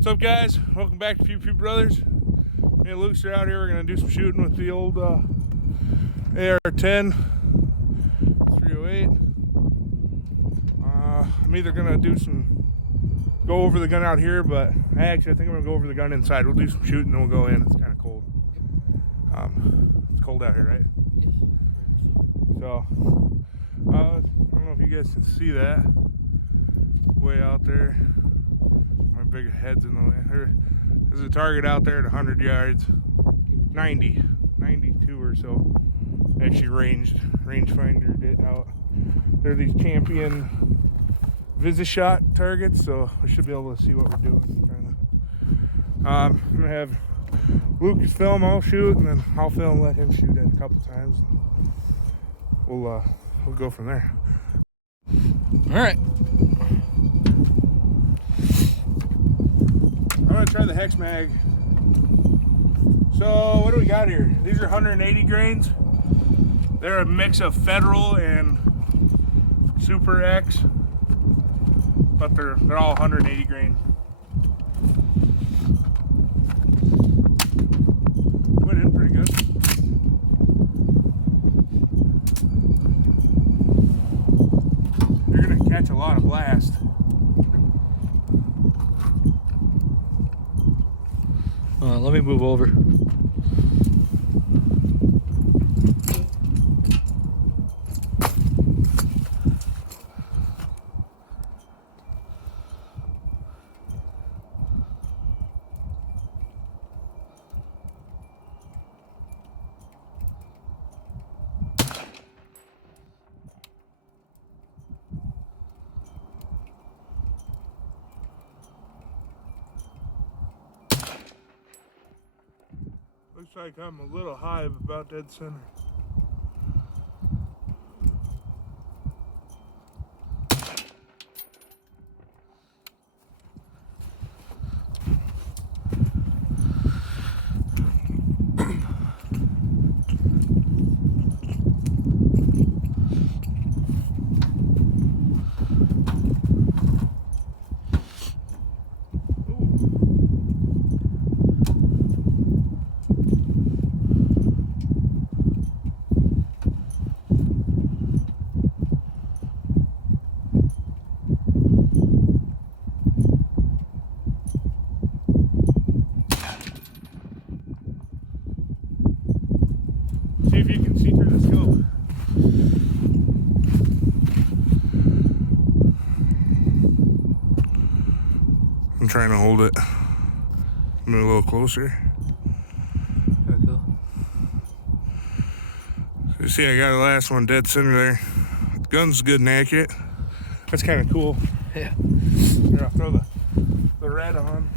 What's up, guys? Welcome back to Pew Pew Brothers. Me and Luke are out here. We're gonna do some shooting with the old AR10 308. I'm either gonna go over the gun out here, but I think I'm gonna go over the gun inside. We'll do some shooting, then we'll go in. It's kind of cold. It's cold out here, right? So I don't know if you guys can see that way out there. My big head's in the way. There's a target out there at 100 yards, 92 or so. Actually rangefinder it out. They're these champion Visishot targets, so we should be able to see what we're doing. I'm gonna have Luke film, I'll shoot, and then I'll film, let him shoot it a couple times. We'll go from there. All right. I'm gonna try the Hex Mag. So what do we got here? These are 180 grains. They're a mix of Federal and Super X, but they're all 180 grain. Went in pretty good. You're gonna catch a lot of blast. Let me move over. Looks like I'm a little high, but about dead center. See if you can see through the scope. I'm trying to hold it. Move a little closer. There we go. You see, I got the last one dead center there. The gun's good and accurate. That's kind of cool. Yeah. Here, I'll throw the red on.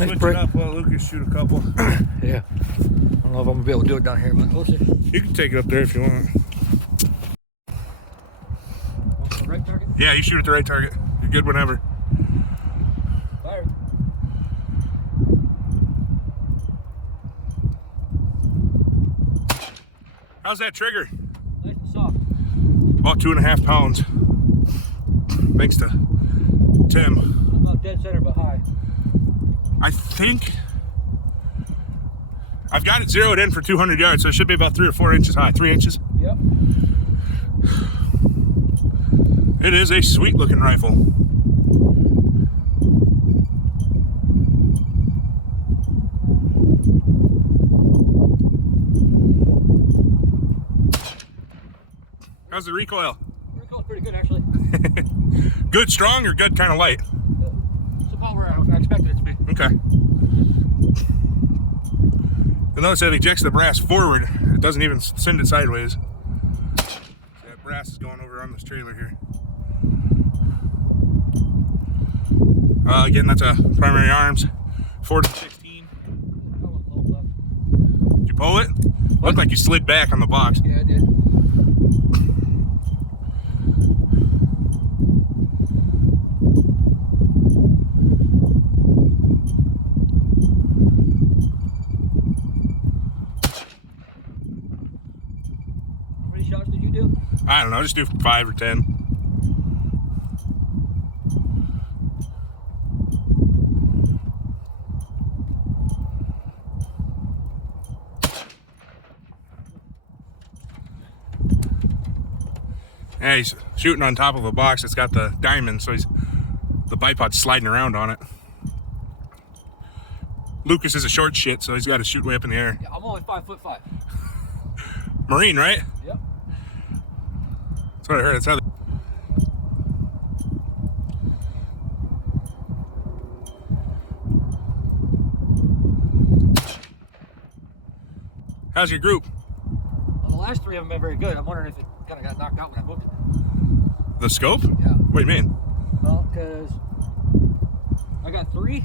Switch it up while Lucas shoot a couple. Yeah. I don't know if I'm gonna be able to do it down here, but we'll see. You can take it up there if you want. Right target? Yeah, you shoot at the right target. You're good whenever. Fire. How's that trigger? Nice and soft. About 2.5 pounds. Thanks to Tim. I'm about dead center, but high. I think I've got it zeroed in for 200 yards, so it should be about 3 or 4 inches high. 3 inches. Yep. It is a sweet looking rifle. How's the recoil? The recoil's pretty good, actually. Good strong or good kind of light? It's about where I expected it to be. Okay. You'll notice that it ejects the brass forward. It doesn't even send it sideways. That brass is going over on this trailer here. Again, that's a primary arms 4 to 16. Did you pull it? Looked like you slid back on the box. Yeah, I did. How many shots did you do? I don't know, just do 5 or 10. Yeah, he's shooting on top of a box that's got the diamond, so the bipod's sliding around on it. Lucas is a short shit, so he's got to shoot way up in the air. Yeah, I'm only 5'5". Marine, right? Yep. That's what I heard. That's how How's your group? Well, the last 3 haven't been very good. I'm wondering if it kind of got knocked out when I moved it. The scope? Yeah. What do you mean? Well, because I got 3,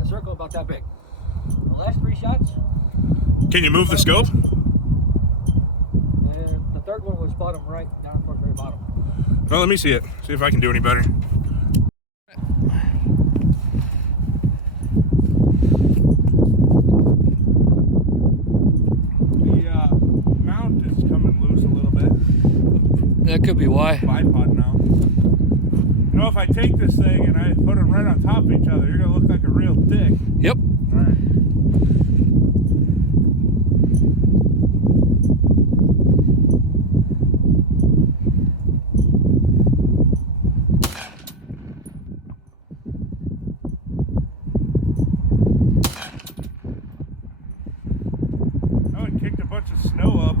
a circle about that big. The last 3 shots. Can you move the scope? And the third one was bottom right, down towards the very bottom. Well, let me see it. See if I can do any better. The mount is coming loose a little bit. That could be why. Bipod now. You know, if I take this thing and I put them right on top of each other, you're gonna look like a real dick. Yep. All right. Oh, it kicked a bunch of snow up.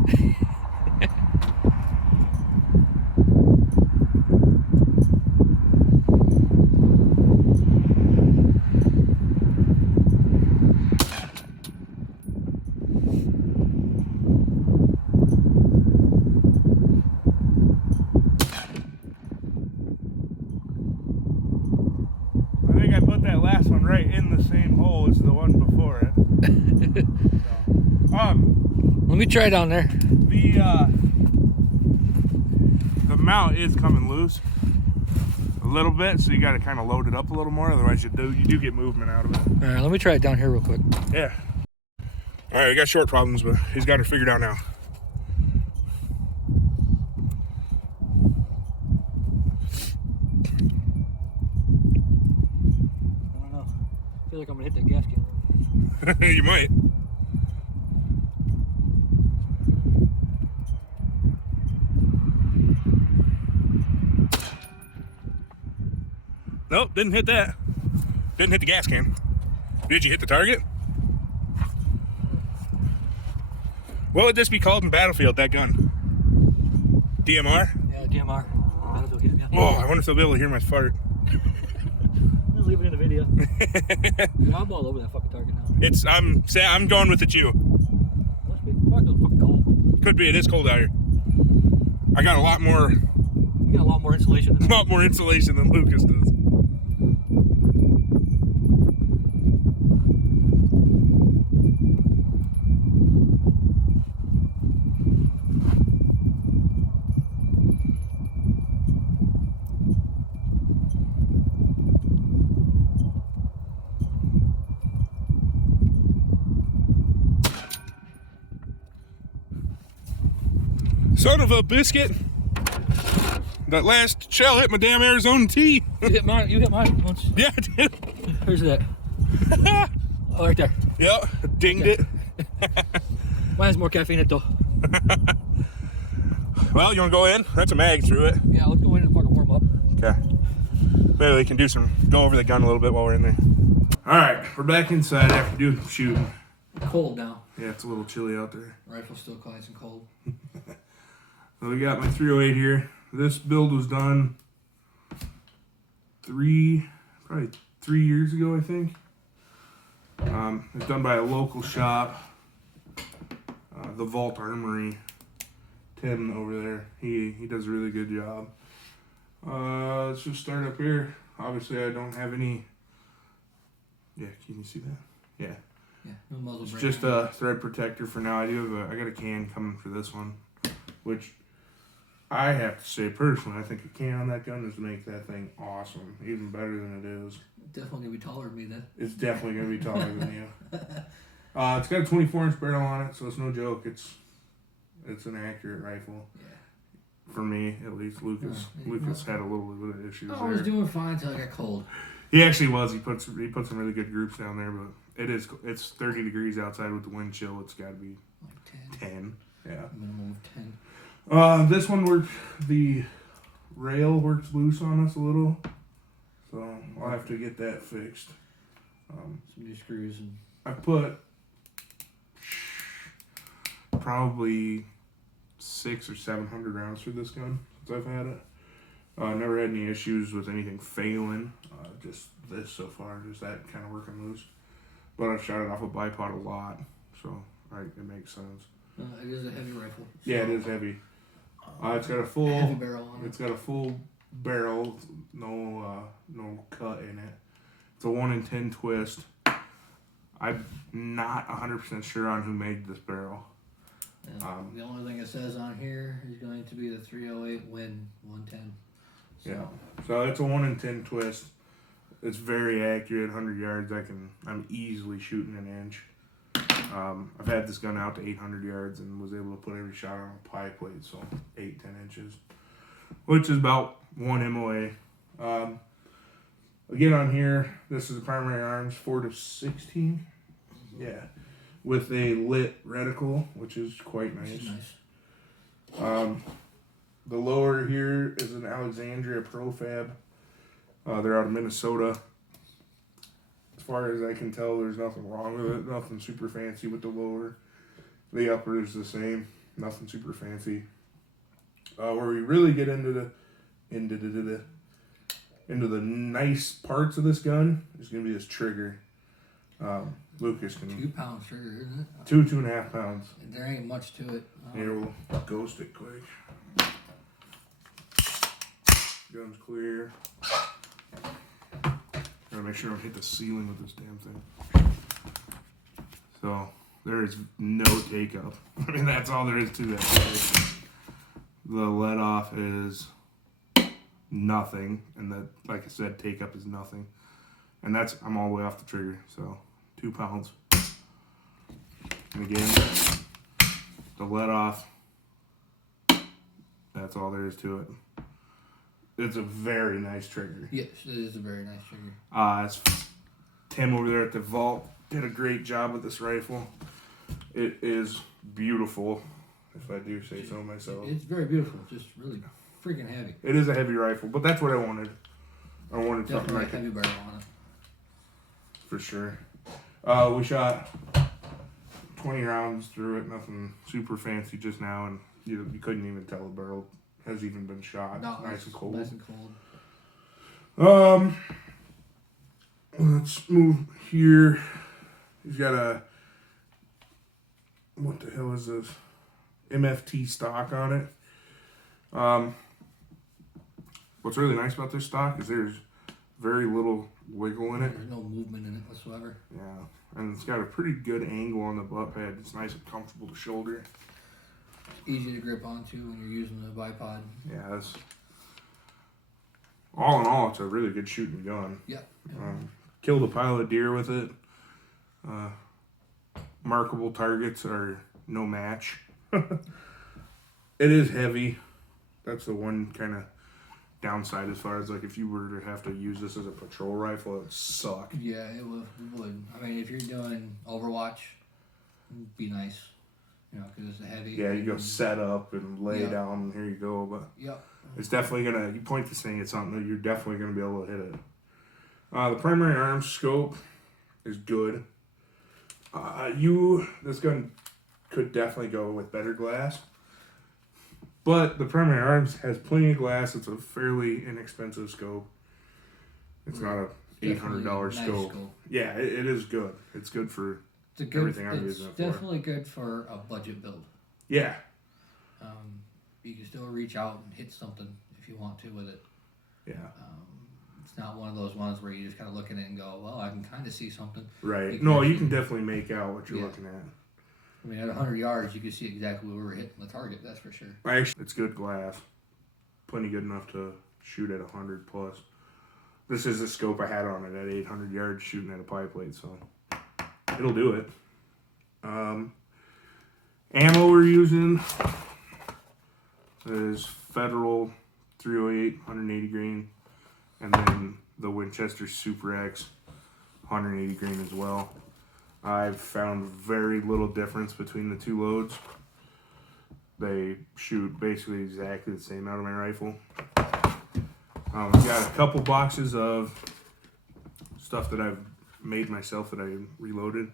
I think I put that last one right in the same hole as the one before it. So, Let me try down there. the mount is coming loose a little bit, so you got to kind of load it up a little more. Otherwise, you do get movement out of it. All right, let me try it down here real quick. Yeah. All right, we got short problems, but he's got it figured out now. I don't know. I feel like I'm gonna hit that gas can. You might. Nope, didn't hit that. Didn't hit the gas can. Did you hit the target? What would this be called in Battlefield, that gun? DMR? Yeah, DMR. Battlefield game, yeah. Oh, I wonder if they'll be able to hear my fart. I'll leave it in the video. Yeah, I'm all over that fucking target now. I'm going with the Jew. Must be. Probably fucking cold. Could be, it is cold out here. I got a lot more You got a lot more insulation than insulation than Lucas does. Son of a biscuit. That last shell hit my damn Arizona tee. You hit mine once. Yeah, I did. Where's that? Oh, right there. Yep, dinged it. Mine has more caffeine in it though. Well, you want to go in? That's a mag through it. Yeah, let's go in and fucking warm up. Okay. Maybe we can go over the gun a little bit while we're in there. All right, we're back inside after doing some shooting. Cold now. Yeah, it's a little chilly out there. Rifle's still nice and cold. So we got my 308 here. This build was done probably 3 years ago, I think. It's done by a local shop, the Vault Armory. Tim over there, he does a really good job. Let's just start up here. Obviously, I don't have any. Yeah, can you see that? Yeah. Yeah, no muzzle It's brake. just a thread protector for now. I got a can coming for this one, which I have to say personally, I think a can on that gun is make that thing awesome, even better than it is. Definitely gonna be taller than me then. It's definitely gonna be taller than you. It's got a 24-inch barrel on it, so it's no joke. It's an accurate rifle. Yeah. For me, at least. Lucas had a little bit of issues there. I was doing fine until I got cold. He actually was. He put some really good groups down there, but it's 30 degrees outside with the wind chill. It's got to be like 10. Yeah. Minimum of 10. This one worked. The rail works loose on us a little, so I'll have to get that fixed. Some new screws and. I put probably 600 or 700 rounds through this gun since I've had it. Never had any issues with anything failing. Just this so far, just that kind of working loose. But I've shot it off a bipod a lot, so it makes sense. It is a heavy rifle. So yeah, it is heavy. It's got a full heavy barrel on it. It's got a full barrel, no cut in it. It's a 1 in 10 twist. I'm not 100% sure on who made this barrel. The only thing it says on here is going to be the 308 Win 110. So. Yeah, so it's a 1 in 10 twist. It's very accurate. 100 yards, I'm easily shooting an inch. I've had this gun out to 800 yards and was able to put every shot on a pie plate, so 8-10 inches, which is about 1 MOA. Again, on here, this is the primary arms 4 to 16. Yeah, with a lit reticle, which is quite nice. The lower here is an Alexandria Profab. They're out of Minnesota. As far as I can tell, there's nothing wrong with it. Nothing super fancy with the lower. The upper is the same. Nothing super fancy. Where we really get into the nice parts of this gun is going to be this trigger. Lucas can 2 pound trigger, isn't it? 2.5 pounds. There ain't much to it. Here, we'll ghost it quick. Gun's clear. Gotta make sure I don't hit the ceiling with this damn thing. So there is no take up. I mean, that's all there is to that. The let off is nothing, and that, like I said, take up is nothing. And I'm all the way off the trigger, so 2 pounds. And again, the let off, that's all there is to it. It's a very nice trigger. Yes, it is a very nice trigger. Tim over there at the Vault did a great job with this rifle. It is beautiful, if I do say so myself. It's very beautiful, just really freaking heavy. It is a heavy rifle, but that's what I wanted. I wanted something Definitely like a heavy barrel on it. For sure. We shot 20 rounds through it, nothing super fancy just now, and you couldn't even tell the barrel has even been shot. No, nice and cold. Nice and cold. Let's move here. He's got a, what the hell is this? MFT stock on it. What's really nice about this stock is there's very little wiggle in it. There's no movement in it whatsoever. Yeah, and it's got a pretty good angle on the butt pad. It's nice and comfortable to shoulder. Easy to grip onto when you're using the bipod. Yeah, that's, all in all, it's a really good shooting gun. Yeah. Killed a pile of deer with it. Markable targets are no match. It is heavy. That's the one kind of downside as far as like if you were to have to use this as a patrol rifle, it'd suck. Yeah, it would. I mean, if you're doing Overwatch, it'd be nice. You know, because it's heavy. Yeah, you go set up and lay down, and here you go. But it's definitely gonna. You point this thing at something, you're definitely gonna be able to hit it. The primary arm scope is good. This gun could definitely go with better glass, but the primary arms has plenty of glass. It's a fairly inexpensive scope. It's not a $800 scope. Yeah, it is good. It's good for everything I'm using it for. It's definitely good for a budget build. Yeah. You can still reach out and hit something if you want to with it. Yeah. It's not one of those ones where you just kind of look at it and go, well, I can kind of see something. Right. You You can definitely make out what you're looking at. I mean, at 100 yards, you can see exactly where we're hitting the target, that's for sure. Actually, it's good glass. Plenty good enough to shoot at 100 plus. This is the scope I had on it at 800 yards shooting at a pie plate, so it'll do it. Ammo we're using is Federal 308, 180 grain, and then the Winchester Super X 180 grain as well. I've found very little difference between the two loads. They shoot basically exactly the same out of my rifle. I've got a couple boxes of stuff that I've made myself that I reloaded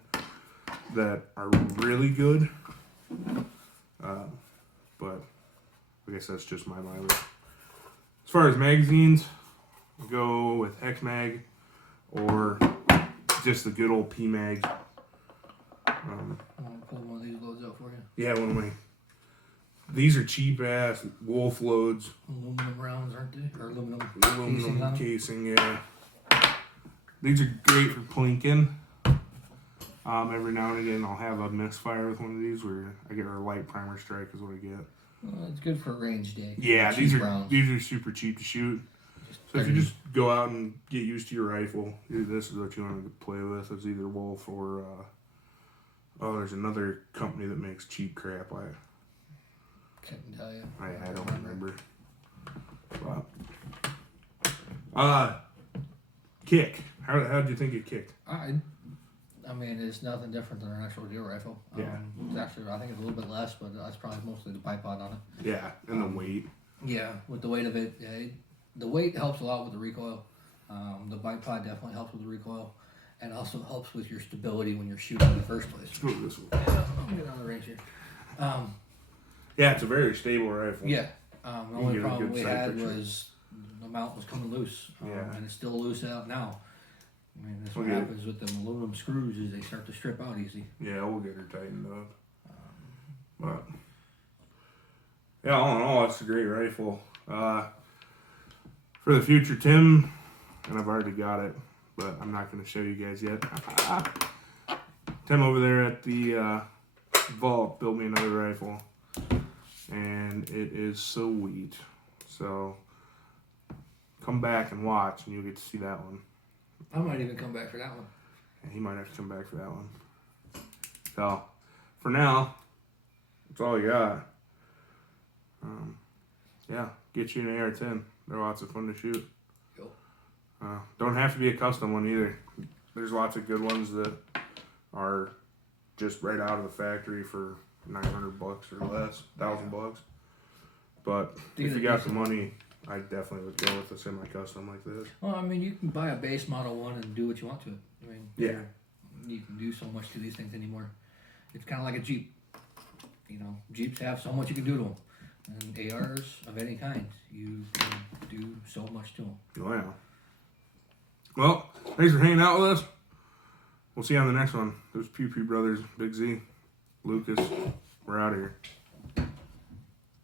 that are really good. But I guess that's just my mileage. As far as magazines, I'll go with Hex Mag or just the good old P Mag. I'm going to pull one of these loads out for you. Yeah, one of my. These are cheap ass Wolf loads. Aluminum rounds, aren't they? Or aluminum casing, yeah. These are great for plinking. Every now and again, I'll have a misfire with one of these where I get a light primer strike is what I get. Well, it's good for a range day. Yeah, these are super cheap to shoot. So if you just go out and get used to your rifle, this is what you want to play with. It's either Wolf or there's another company that makes cheap crap. Couldn't tell you. I don't remember. But, kick. How did you think it kicked? I mean, it's nothing different than an actual deer rifle. Yeah. It's actually, I think it's a little bit less, but that's probably mostly the bipod on it. Yeah, and the weight. Yeah, with the weight of it, the weight helps a lot with the recoil. The bipod definitely helps with the recoil, and also helps with your stability when you're shooting in the first place. Let's move this one. I'm getting on the range here. Yeah, it's a very stable rifle. Yeah. The only problem we had was the mount was coming loose. And it's still loose out now. I mean, that's what happens with them aluminum screws is they start to strip out easy. Yeah, we'll get her tightened up. But yeah, all in all, it's a great rifle. For the future, Tim, and I've already got it, but I'm not going to show you guys yet. Tim over there at the Vault built me another rifle, and it is sweet. So come back and watch, and you'll get to see that one. I might even come back for that one. And he might have to come back for that one. So, for now, that's all we got. Yeah, get you an AR10. They're lots of fun to shoot. Cool. Don't have to be a custom one either. There's lots of good ones that are just right out of the factory for $900 or less, $1,000. But if you got the money, I definitely would go with a semi-custom like this. Well, I mean, you can buy a base model one and do what you want to it. I mean, yeah, you can do so much to these things anymore. It's kind of like a Jeep. You know, Jeeps have so much you can do to them. And ARs of any kind, you can do so much to them. Oh, yeah. Well, thanks for hanging out with us. We'll see you on the next one. Those Pew Pew Brothers, Big Z, Lucas. We're out of here.